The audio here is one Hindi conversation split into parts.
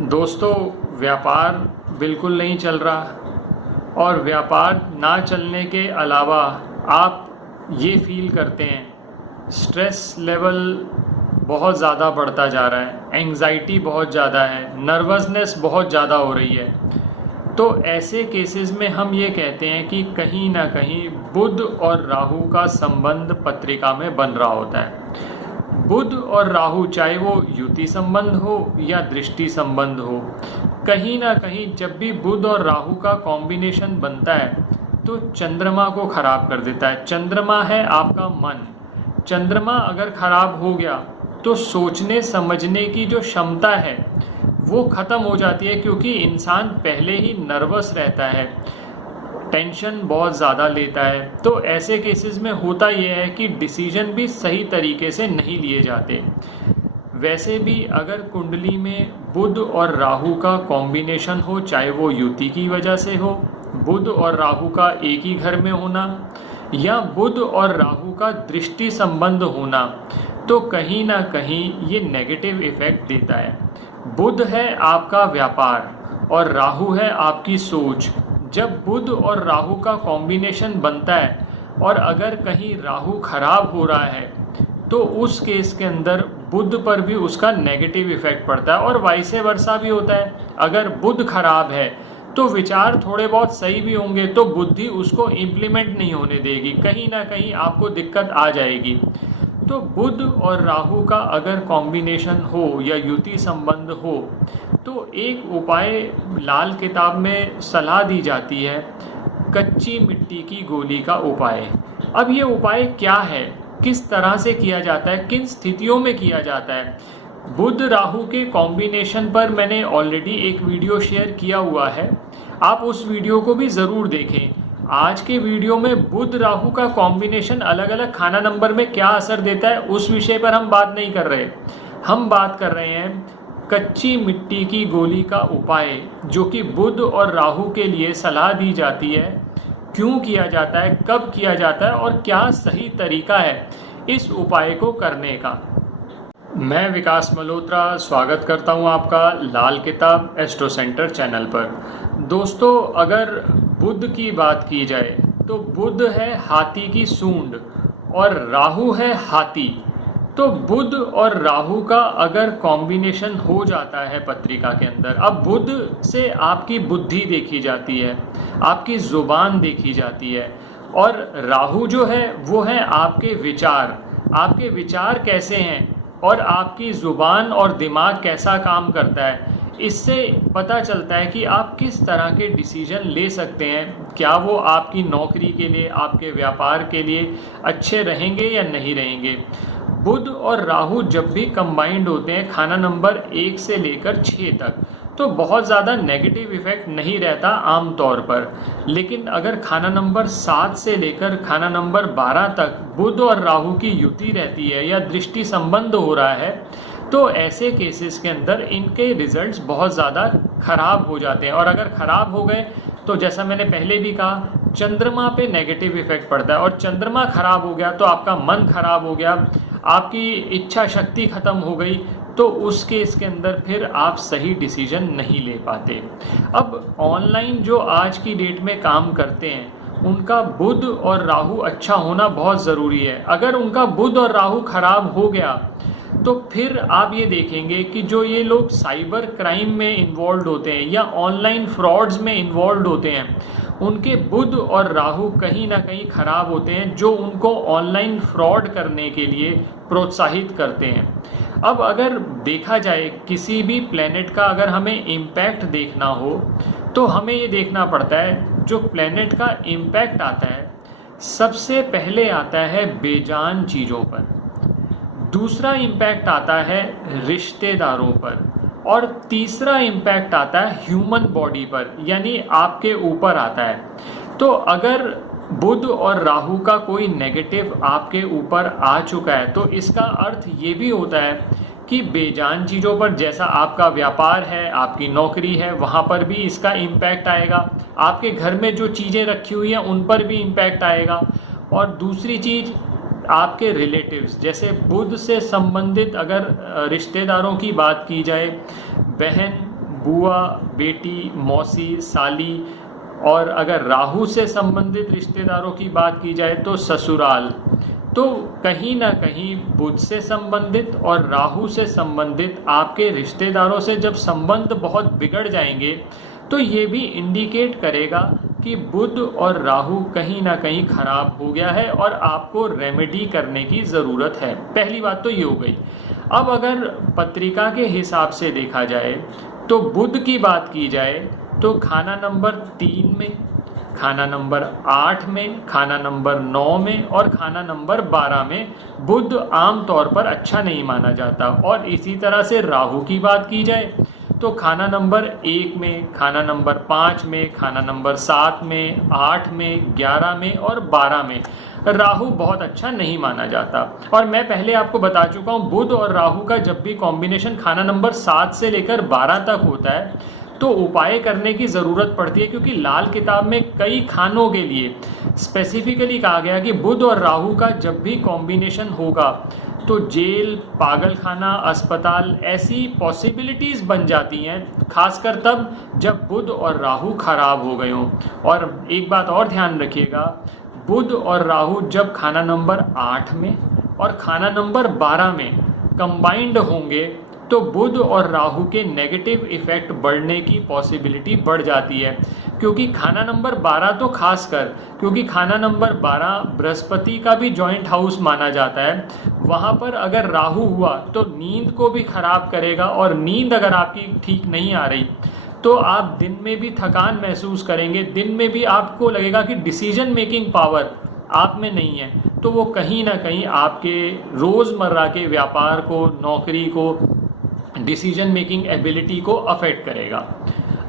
दोस्तों, व्यापार बिल्कुल नहीं चल रहा और व्यापार ना चलने के अलावा आप ये फील करते हैं स्ट्रेस लेवल बहुत ज़्यादा बढ़ता जा रहा है, एंग्जाइटी बहुत ज़्यादा है, नर्वसनेस बहुत ज़्यादा हो रही है। तो ऐसे केसेस में हम ये कहते हैं कि कहीं ना कहीं बुध और राहु का संबंध पत्रिका में बन रहा होता है। बुध और राहु चाहे वो युति संबंध हो या दृष्टि संबंध हो, कहीं ना कहीं जब भी बुध और राहु का कॉम्बिनेशन बनता है तो चंद्रमा को खराब कर देता है। चंद्रमा है आपका मन। चंद्रमा अगर खराब हो गया तो सोचने समझने की जो क्षमता है वो ख़त्म हो जाती है, क्योंकि इंसान पहले ही नर्वस रहता है, टेंशन बहुत ज़्यादा लेता है। तो ऐसे केसेस में होता यह है कि डिसीजन भी सही तरीके से नहीं लिए जाते। वैसे भी अगर कुंडली में बुध और राहु का कॉम्बिनेशन हो, चाहे वो युति की वजह से हो, बुध और राहु का एक ही घर में होना या बुध और राहु का दृष्टि संबंध होना, तो कहीं ना कहीं ये नेगेटिव इफेक्ट देता है। बुध है आपका व्यापार और राहु है आपकी सोच। जब बुध और राहु का कॉम्बिनेशन बनता है और अगर कहीं राहु खराब हो रहा है तो उस केस के अंदर बुध पर भी उसका नेगेटिव इफेक्ट पड़ता है, और वाइसे वर्सा भी होता है। अगर बुध खराब है तो विचार थोड़े बहुत सही भी होंगे तो बुद्धि उसको इम्प्लीमेंट नहीं होने देगी, कहीं ना कहीं आपको दिक्कत आ जाएगी। तो बुध और राहु का अगर कॉम्बिनेशन हो या युति संबंध हो तो एक उपाय लाल किताब में सलाह दी जाती है, कच्ची मिट्टी की गोली का उपाय। अब ये उपाय क्या है, किस तरह से किया जाता है, किन स्थितियों में किया जाता है? बुध राहु के कॉम्बिनेशन पर मैंने ऑलरेडी एक वीडियो शेयर किया हुआ है, आप उस वीडियो को भी ज़रूर देखें। आज के वीडियो में बुध राहु का कॉम्बिनेशन अलग अलग खाना नंबर में क्या असर देता है उस विषय पर हम बात नहीं कर रहे। हम बात कर रहे हैं कच्ची मिट्टी की गोली का उपाय, जो कि बुध और राहु के लिए सलाह दी जाती है। क्यों किया जाता है, कब किया जाता है और क्या सही तरीका है इस उपाय को करने का। मैं विकास मल्होत्रा स्वागत करता हूं आपका लाल किताब एस्ट्रो सेंटर चैनल पर। दोस्तों, अगर बुध की बात की जाए तो बुध है हाथी की सूंड और राहु है हाथी। तो बुध और राहु का अगर कॉम्बिनेशन हो जाता है पत्रिका के अंदर, अब बुध से आपकी बुद्धि देखी जाती है, आपकी जुबान देखी जाती है, और राहु जो है वो है आपके विचार कैसे हैं और आपकी ज़ुबान और दिमाग कैसा काम करता है। इससे पता चलता है कि आप किस तरह के डिसीजन ले सकते हैं, क्या वो आपकी नौकरी के लिए, आपके व्यापार के लिए अच्छे रहेंगे या नहीं रहेंगे। बुध और राहु जब भी कंबाइंड होते हैं खाना नंबर 1 से लेकर 6 तक, तो बहुत ज़्यादा नेगेटिव इफेक्ट नहीं रहता आम तौर पर। लेकिन अगर खाना नंबर 7 से लेकर खाना नंबर 12 तक बुध और राहु की युति रहती है या दृष्टि संबंध हो रहा है, तो ऐसे केसेस के अंदर इनके रिजल्ट्स बहुत ज़्यादा खराब हो जाते हैं। और अगर ख़राब हो गए तो जैसा मैंने पहले भी कहा, चंद्रमा पे नेगेटिव इफेक्ट पड़ता है, और चंद्रमा खराब हो गया तो आपका मन खराब हो गया, आपकी इच्छा शक्ति ख़त्म हो गई, तो उस केस के अंदर फिर आप सही डिसीजन नहीं ले पाते। अब ऑनलाइन जो आज की डेट में काम करते हैं उनका बुध और राहु अच्छा होना बहुत ज़रूरी है। अगर उनका बुध और राहु खराब हो गया तो फिर आप ये देखेंगे कि जो ये लोग साइबर क्राइम में इन्वॉल्व होते हैं या ऑनलाइन फ्रॉड्स में इन्वॉल्व होते हैं, उनके बुध और राहु कहीं ना कहीं खराब होते हैं, जो उनको ऑनलाइन फ्रॉड करने के लिए प्रोत्साहित करते हैं। अब अगर देखा जाए किसी भी प्लेनेट का अगर हमें इम्पैक्ट देखना हो तो हमें ये देखना पड़ता है, जो प्लेनेट का इम्पैक्ट आता है सबसे पहले आता है बेजान चीज़ों पर, दूसरा इम्पैक्ट आता है रिश्तेदारों पर, और तीसरा इम्पैक्ट आता है ह्यूमन बॉडी पर, यानी आपके ऊपर आता है। तो अगर बुध और राहु का कोई नेगेटिव आपके ऊपर आ चुका है तो इसका अर्थ ये भी होता है कि बेजान चीज़ों पर, जैसा आपका व्यापार है, आपकी नौकरी है, वहाँ पर भी इसका इम्पैक्ट आएगा। आपके घर में जो चीज़ें रखी हुई हैं उन पर भी इम्पैक्ट आएगा। और दूसरी चीज़, आपके रिलेटिव्स, जैसे बुध से संबंधित अगर रिश्तेदारों की बात की जाए, बहन बुआ, बेटी, मौसी, साली, और अगर राहु से संबंधित रिश्तेदारों की बात की जाए तो ससुराल। तो कहीं ना कहीं बुध से संबंधित और राहु से संबंधित आपके रिश्तेदारों से जब संबंध बहुत बिगड़ जाएंगे तो ये भी इंडिकेट करेगा कि बुध और राहु कहीं ना कहीं खराब हो गया है और आपको रेमेडी करने की ज़रूरत है। पहली बात तो ये हो गई। अब अगर पत्रिका के हिसाब से देखा जाए तो बुध की बात की जाए तो खाना नंबर 3 में, खाना नंबर 8 में, खाना नंबर 9 में और खाना नंबर 12 में बुध आमतौर पर अच्छा नहीं माना जाता। और इसी तरह से राहु की बात की जाए तो खाना नंबर 1 में, खाना नंबर 5 में, खाना नंबर 7 में, 8 में, 11 में और 12 में राहु बहुत अच्छा नहीं माना जाता। और मैं पहले आपको बता चुका हूँ, बुध और राहु का जब भी कॉम्बिनेशन खाना नंबर 7 से लेकर 12 तक होता है तो उपाय करने की ज़रूरत पड़ती है, क्योंकि लाल किताब में कई खानों के लिए स्पेसिफिकली कहा गया कि बुध और राहु का जब भी कॉम्बिनेशन होगा तो जेल, पागल खाना, अस्पताल ऐसी पॉसिबिलिटीज़ बन जाती हैं, खासकर तब जब बुध और राहु खराब हो गए हों। और एक बात और ध्यान रखिएगा, बुध और राहु जब खाना नंबर 8 में और खाना नंबर 12 में कंबाइंड होंगे तो बुध और राहु के नेगेटिव इफेक्ट बढ़ने की पॉसिबिलिटी बढ़ जाती है। क्योंकि खाना नंबर 12 तो खासकर, क्योंकि खाना नंबर 12 बृहस्पति का भी जॉइंट हाउस माना जाता है, वहाँ पर अगर राहु हुआ तो नींद को भी खराब करेगा। और नींद अगर आपकी ठीक नहीं आ रही तो आप दिन में भी थकान महसूस करेंगे, दिन में भी आपको लगेगा कि डिसीजन मेकिंग पावर आप में नहीं है, तो वो कहीं ना कहीं आपके रोज़मर्रा के व्यापार को, नौकरी को, डिसीजन मेकिंग एबिलिटी को अफेक्ट करेगा।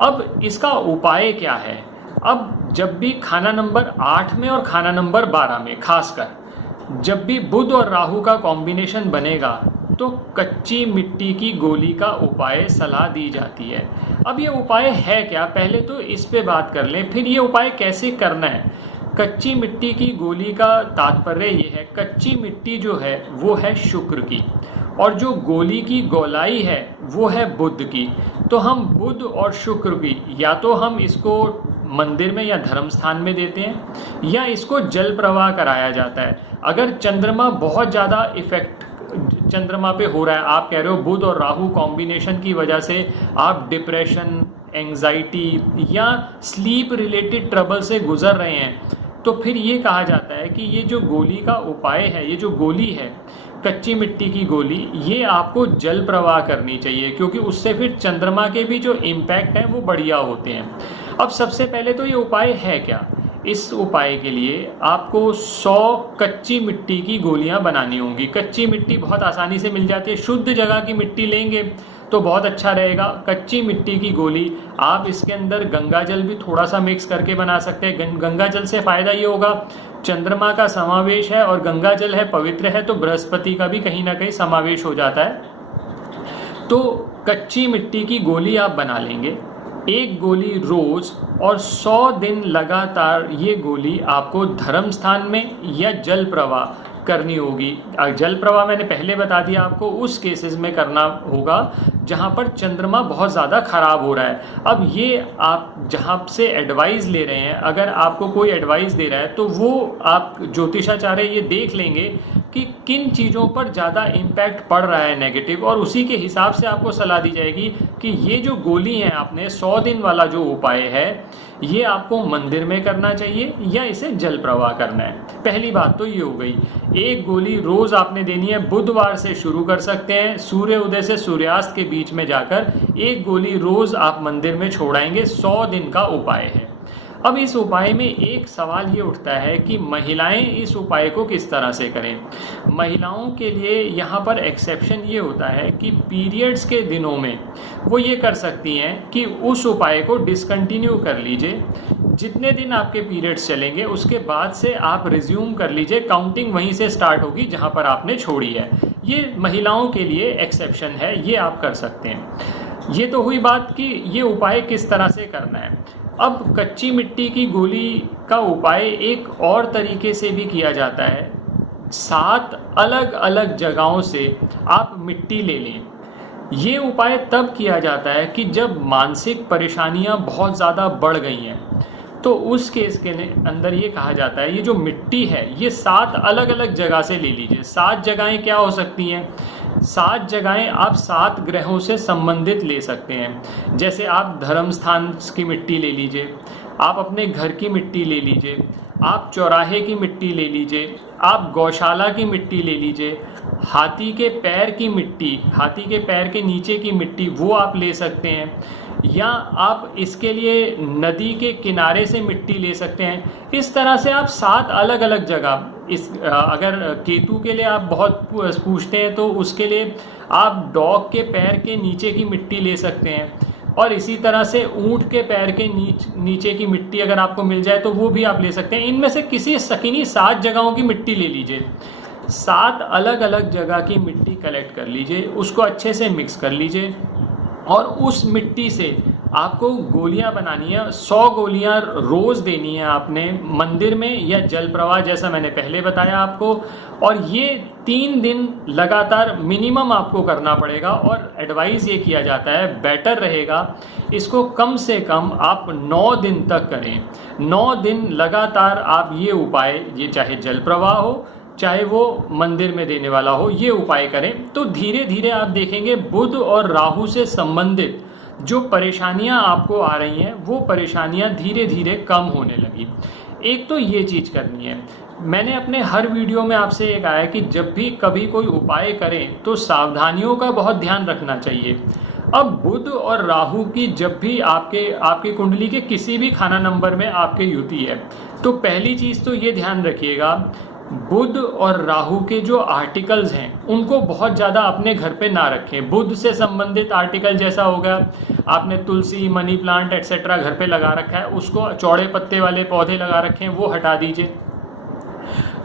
अब इसका उपाय क्या है? अब जब भी खाना नंबर 8 में और खाना नंबर 12 में खासकर जब भी बुध और राहु का कॉम्बिनेशन बनेगा तो कच्ची मिट्टी की गोली का उपाय सलाह दी जाती है। अब ये उपाय है क्या, पहले तो इस पे बात कर लें, फिर ये उपाय कैसे करना है। कच्ची मिट्टी की गोली का तात्पर्य ये है, कच्ची मिट्टी जो है वो है शुक्र की और जो गोली की गोलाई है वो है बुध की। तो हम बुध और शुक्र की, या तो हम इसको मंदिर में या धर्म स्थान में देते हैं या इसको जल प्रवाह कराया जाता है। अगर चंद्रमा बहुत ज़्यादा इफेक्ट चंद्रमा पे हो रहा है, आप कह रहे हो बुध और राहु कॉम्बिनेशन की वजह से आप डिप्रेशन, एंजाइटी या स्लीप रिलेटेड ट्रबल से गुजर रहे हैं, तो फिर ये कहा जाता है कि ये जो गोली का उपाय है, ये जो गोली है कच्ची मिट्टी की गोली, ये आपको जल प्रवाह करनी चाहिए, क्योंकि उससे फिर चंद्रमा के भी जो इम्पैक्ट हैं वो बढ़िया होते हैं। अब सबसे पहले तो ये उपाय है क्या? इस उपाय के लिए आपको 100 कच्ची मिट्टी की गोलियां बनानी होंगी। कच्ची मिट्टी बहुत आसानी से मिल जाती है, शुद्ध जगह की मिट्टी लेंगे तो बहुत अच्छा रहेगा। कच्ची मिट्टी की गोली, आप इसके अंदर गंगा जल भी थोड़ा सा मिक्स करके बना सकते हैं। गंगा जल से फ़ायदा ये होगा, चंद्रमा का समावेश है और गंगा जल है, पवित्र है, तो बृहस्पति का भी कहीं ना कहीं समावेश हो जाता है। तो कच्ची मिट्टी की गोली आप बना लेंगे, एक गोली रोज़, और 100 दिन लगातार ये गोली आपको धर्म स्थान में या जल प्रवाह करनी होगी। जल प्रवाह मैंने पहले बता दिया आपको, उस केसेस में करना होगा जहाँ पर चंद्रमा बहुत ज़्यादा ख़राब हो रहा है। अब ये आप जहाँ से एडवाइस ले रहे हैं, अगर आपको कोई एडवाइस दे रहा है तो वो आप ज्योतिषाचार्य ये देख लेंगे कि किन चीज़ों पर ज़्यादा इम्पैक्ट पड़ रहा है नेगेटिव, और उसी के हिसाब से आपको सलाह दी जाएगी कि ये जो गोली है, आपने 100 दिन वाला जो उपाय है, ये आपको मंदिर में करना चाहिए या इसे जल प्रवाह करना है। पहली बात तो ये हो गई। एक गोली रोज़ आपने देनी है, बुधवार से शुरू कर सकते हैं, सूर्य उदय से सूर्यास्त के बीच में जाकर एक गोली रोज़ आप मंदिर में छोड़ाएंगे। 100 दिन का उपाय है। अब इस उपाय में एक सवाल ये उठता है कि महिलाएं इस उपाय को किस तरह से करें। महिलाओं के लिए यहाँ पर एक्सेप्शन ये होता है कि पीरियड्स के दिनों में वो ये कर सकती हैं कि उस उपाय को डिसकंटिन्यू कर लीजिए। जितने दिन आपके पीरियड्स चलेंगे उसके बाद से आप रिज्यूम कर लीजिए, काउंटिंग वहीं से स्टार्ट होगी जहाँ पर आपने छोड़ी है। ये महिलाओं के लिए एक्सेप्शन है, ये आप कर सकते हैं। ये तो हुई बात कि ये उपाय किस तरह से करना है। अब कच्ची मिट्टी की गोली का उपाय एक और तरीके से भी किया जाता है। 7 अलग अलग जगहों से आप मिट्टी ले लें, ये उपाय तब किया जाता है कि जब मानसिक परेशानियां बहुत ज़्यादा बढ़ गई हैं, तो उस केस के अंदर ये कहा जाता है, ये जो मिट्टी है ये 7 अलग अलग जगह से ले लीजिए। 7 जगहें क्या हो सकती हैं? 7 जगहें आप 7 ग्रहों से संबंधित ले सकते हैं। जैसे आप धर्म स्थान की मिट्टी ले लीजिए, आप अपने घर की मिट्टी ले लीजिए, आप चौराहे की मिट्टी ले लीजिए, आप गौशाला की मिट्टी ले लीजिए, हाथी के पैर की मिट्टी, हाथी के पैर के नीचे की मिट्टी वो आप ले सकते हैं, या आप इसके लिए नदी के किनारे से मिट्टी ले सकते हैं। इस तरह से आप 7 अलग अलग जगह, अगर केतु के लिए आप बहुत पूछते हैं तो उसके लिए आप डॉग के पैर के नीचे की मिट्टी ले सकते हैं, और इसी तरह से ऊंट के पैर के नीचे की मिट्टी अगर आपको मिल जाए तो वो भी आप ले सकते हैं। इनमें से किसी किन्हीं 7 जगहों की मिट्टी ले लीजिए। 7 अलग अलग जगह की मिट्टी कलेक्ट कर लीजिए, उसको अच्छे से मिक्स कर लीजिए, और उस मिट्टी से आपको गोलियां बनानी है। 100 गोलियां रोज़ देनी है आपने मंदिर में या जल प्रवाह, जैसा मैंने पहले बताया आपको। और ये 3 दिन लगातार मिनिमम आपको करना पड़ेगा, और एडवाइस ये किया जाता है, बेटर रहेगा इसको कम से कम आप 9 दिन तक करें। 9 दिन लगातार आप ये उपाय, ये चाहे जल प्रवाह हो चाहे वो मंदिर में देने वाला हो, ये उपाय करें, तो धीरे धीरे आप देखेंगे बुध और राहु से संबंधित जो परेशानियां आपको आ रही हैं वो परेशानियां धीरे धीरे कम होने लगी। एक तो ये चीज़ करनी है। मैंने अपने हर वीडियो में आपसे ये कहा है कि जब भी कभी कोई उपाय करें तो सावधानियों का बहुत ध्यान रखना चाहिए। अब बुध और राहु की जब भी आपकी कुंडली के किसी भी खाना नंबर में आपके युति है, तो पहली चीज़ तो ये ध्यान रखिएगा, बुध और राहु के जो आर्टिकल्स हैं उनको बहुत ज़्यादा अपने घर पे ना रखें। बुध से संबंधित आर्टिकल जैसा होगा, आपने तुलसी, मनी प्लांट एक्सेट्रा घर पे लगा रखा है, उसको चौड़े पत्ते वाले पौधे लगा रखे हैं वो हटा दीजिए।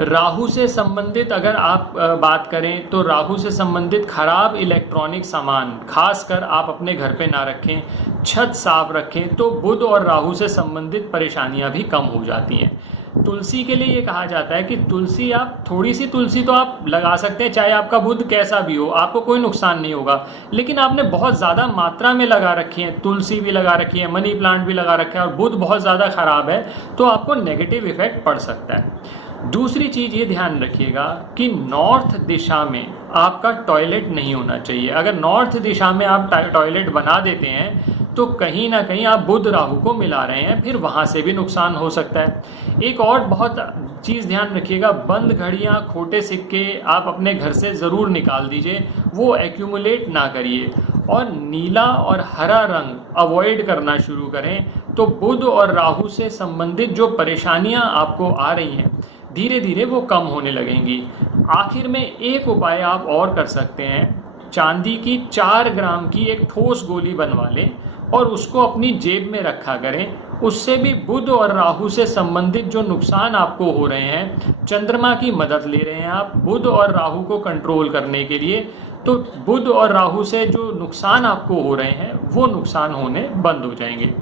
राहु से संबंधित अगर आप बात करें तो राहु से संबंधित खराब इलेक्ट्रॉनिक सामान खासकर आप अपने घर पे ना रखें, छत साफ रखें, तो बुध और राहु से संबंधित परेशानियां भी कम हो जाती हैं। तुलसी के लिए ये कहा जाता है कि तुलसी, आप थोड़ी सी तुलसी तो आप लगा सकते हैं, चाहे आपका बुध कैसा भी हो, आपको कोई नुकसान नहीं होगा। लेकिन आपने बहुत ज़्यादा मात्रा में लगा रखी है, तुलसी भी लगा रखी है, मनी प्लांट भी लगा रखा है, और बुध बहुत ज़्यादा खराब है, तो आपको नेगेटिव इफेक्ट पड़ सकता है। दूसरी चीज़ ये ध्यान रखिएगा कि नॉर्थ दिशा में आपका टॉयलेट नहीं होना चाहिए। अगर नॉर्थ दिशा में आप टॉयलेट बना देते हैं तो कहीं ना कहीं आप बुध राहु को मिला रहे हैं, फिर वहाँ से भी नुकसान हो सकता है। एक और बहुत चीज़ ध्यान रखिएगा, बंद घड़ियाँ, खोटे सिक्के आप अपने घर से ज़रूर निकाल दीजिए, वो एक्यूमुलेट ना करिए, और नीला और हरा रंग अवॉइड करना शुरू करें, तो बुध और राहु से संबंधित जो परेशानियाँ आपको आ रही हैं धीरे धीरे वो कम होने लगेंगी। आखिर में एक उपाय आप और कर सकते हैं, चांदी की 4 ग्राम की एक ठोस गोली बनवा लें और उसको अपनी जेब में रखा करें। उससे भी बुध और राहु से संबंधित जो नुकसान आपको हो रहे हैं, चंद्रमा की मदद ले रहे हैं आप बुध और राहु को कंट्रोल करने के लिए, तो बुध और राहु से जो नुकसान आपको हो रहे हैं वो नुकसान होने बंद हो जाएंगे।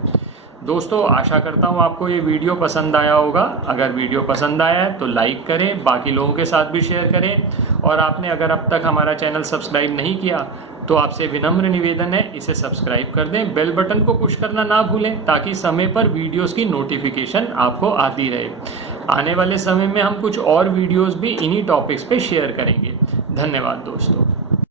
दोस्तों, आशा करता हूँ आपको ये वीडियो पसंद आया होगा। अगर वीडियो पसंद आया है तो लाइक करें, बाकी लोगों के साथ भी शेयर करें, और आपने अगर अब तक हमारा चैनल सब्सक्राइब नहीं किया तो आपसे विनम्र निवेदन है इसे सब्सक्राइब कर दें। बेल बटन को पुश करना ना भूलें ताकि समय पर वीडियोस की नोटिफिकेशन आपको आती रहे। आने वाले समय में हम कुछ और वीडियोस भी इन्हीं टॉपिक्स पे शेयर करेंगे। धन्यवाद दोस्तों।